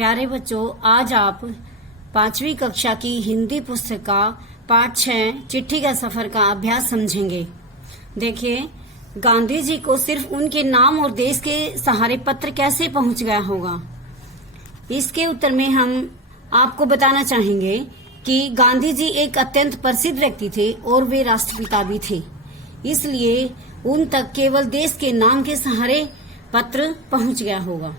प्यारे बच्चों, आज आप 5वीं कक्षा की हिंदी पुस्तक का पाठ 6 चिट्ठी का सफर का अभ्यास समझेंगे। देखिए, गांधी जी को सिर्फ उनके नाम और देश के सहारे पत्र कैसे पहुंच गया होगा। इसके उत्तर में हम आपको बताना चाहेंगे कि गांधी जी एक अत्यंत प्रसिद्ध व्यक्ति थे और वे राष्ट्रपिता भी थे, इसलिए उन तक केवल देश के नाम के सहारे पत्र पहुंच गया होगा।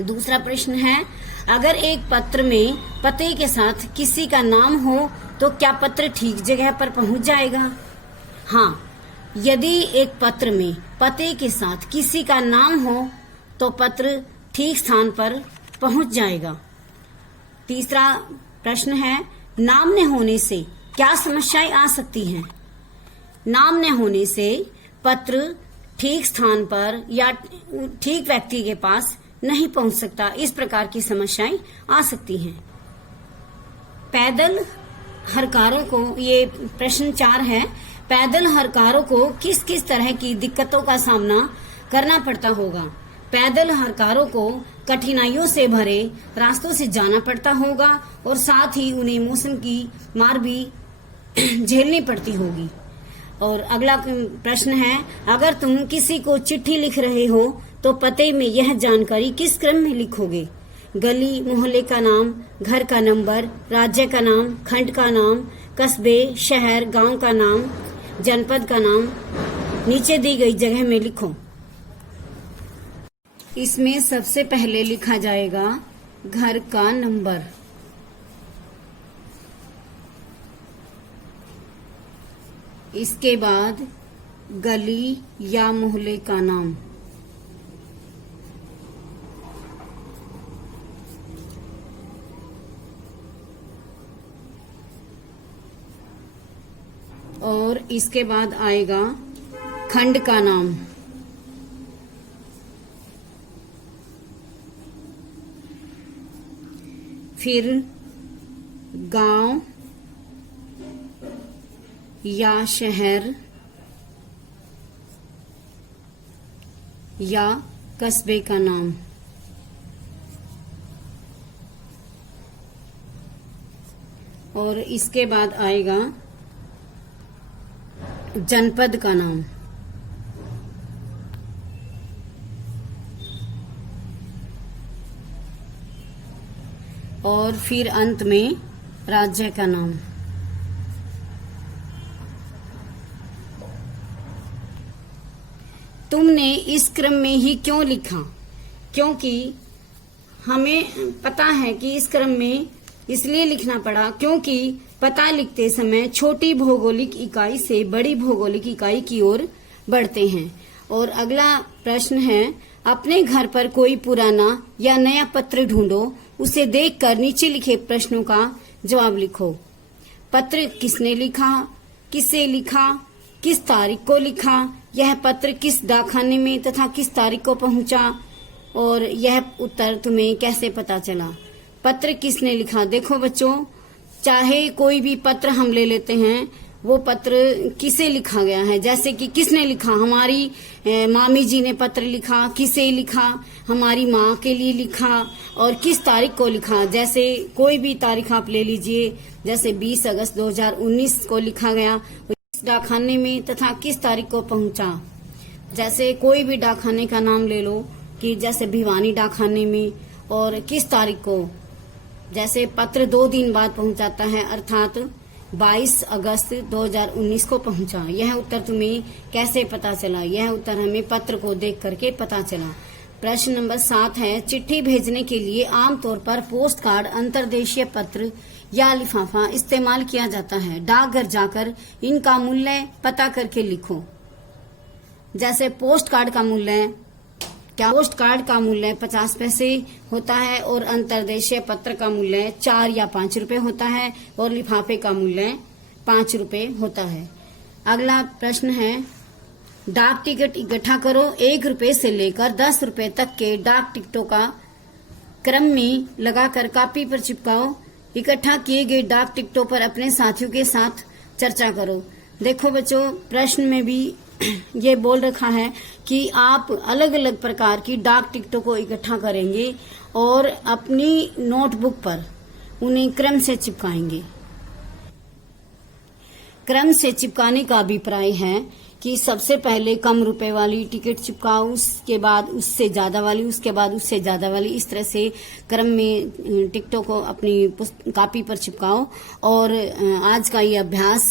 दूसरा प्रश्न है, अगर एक पत्र में पते के साथ किसी का नाम हो तो क्या पत्र ठीक जगह पर पहुंच जाएगा? हाँ, यदि एक पत्र में पते के साथ किसी का नाम हो तो पत्र ठीक स्थान पर पहुंच जाएगा। तीसरा प्रश्न है, नाम न होने से क्या समस्याएं आ सकती हैं? नाम न होने से पत्र ठीक स्थान पर या ठीक व्यक्ति के पास नहीं पहुंच सकता, इस प्रकार की समस्याएं आ सकती हैं। पैदल हरकारों को, ये प्रश्न 4 है, पैदल हरकारों को किस किस तरह की दिक्कतों का सामना करना पड़ता होगा? पैदल हरकारों को कठिनाइयों से भरे रास्तों से जाना पड़ता होगा और साथ ही उन्हें मौसम की मार भी झेलनी पड़ती होगी। और अगला प्रश्न है, अगर तुम किसी को चिट्ठी लिख रहे हो तो पते में यह जानकारी किस क्रम में लिखोगे? गली, मोहल्ले का नाम, घर का नंबर, राज्य का नाम, खंड का नाम, कस्बे, शहर, गांव का नाम, जनपद का नाम नीचे दी गई जगह में लिखो। इसमें सबसे पहले लिखा जाएगा घर का नंबर, इसके बाद गली या मोहल्ले का नाम, और इसके बाद आएगा खंड का नाम, फिर गांव या शहर या कस्बे का नाम, और इसके बाद आएगा जनपद का नाम, और फिर अंत में राज्य का नाम। तुमने इस क्रम में ही क्यों लिखा? क्योंकि हमें पता है कि इस क्रम में इसलिए लिखना पड़ा क्योंकि पता लिखते समय छोटी भौगोलिक इकाई से बड़ी भौगोलिक इकाई की ओर बढ़ते हैं। और अगला प्रश्न है, अपने घर पर कोई पुराना या नया पत्र ढूंढो, उसे देखकर नीचे लिखे प्रश्नों का जवाब लिखो। पत्र किसने लिखा, किसे लिखा, किस तारीख को लिखा, यह पत्र किस डाकखाने में तथा किस तारीख को पहुंचा, और यह उत्तर तुम्हें कैसे पता चला? पत्र किसने लिखा? देखो बच्चों, चाहे कोई भी पत्र हम ले लेते हैं, वो पत्र किसे लिखा गया है, जैसे कि किसने लिखा, हमारी मामी जी ने पत्र लिखा, किसे लिखा, हमारी माँ के लिए लिखा, और किस तारीख को लिखा। जैसे कोई भी तारीख आप ले लीजिए, जैसे 20 अगस्त 2019 को लिखा गया, किस डाकखाने में तथा किस तारीख को पहुंचा। जैसे कोई भी डाकखाने का नाम ले लो कि जैसे भिवानी डाकखाने में, और किस तारीख को, जैसे पत्र 2 दिन बाद पहुंचाता है, अर्थात 22 अगस्त 2019 को पहुंचा। यह उत्तर तुम्हें कैसे पता चला? यह उत्तर हमें पत्र को देख करके पता चला। प्रश्न नंबर 7 है, चिट्ठी भेजने के लिए आमतौर पर पोस्ट कार्ड, अंतर्देशीय पत्र या लिफाफा इस्तेमाल किया जाता है। डाकघर जाकर इनका मूल्य पता करके लिखो। जैसे पोस्ट कार्ड का मूल्य, पोस्ट कार्ड का मूल्य 50 पैसे होता है और अंतर्देशीय पत्र का मूल्य 4 या 5 रुपए होता है और लिफाफे का मूल्य 5 रुपए होता है। अगला प्रश्न है, डाक टिकट इकट्ठा करो। 1 रुपए से लेकर 10 रुपए तक के डाक टिकटों का क्रम में लगाकर कॉपी पर चिपकाओ। इकट्ठा किए गए डाक टिकटों पर अपने साथियों के साथ चर्चा करो। देखो बच्चों, प्रश्न में भी ये बोल रखा है कि आप अलग अलग प्रकार की डाक टिकटों को इकट्ठा करेंगे और अपनी नोटबुक पर उन्हें क्रम से चिपकाएंगे। क्रम से चिपकाने का अभिप्राय है कि सबसे पहले कम रुपए वाली टिकट चिपकाओ, उसके बाद उससे ज्यादा वाली, उसके बाद उससे ज्यादा वाली, इस तरह से क्रम में टिकटों को अपनी कॉपी पर चिपकाओ। और आज का ये अभ्यास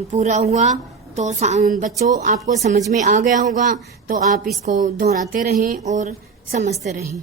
पूरा हुआ तो बच्चों आपको समझ में आ गया होगा, तो आप इसको दोहराते रहें और समझते रहें।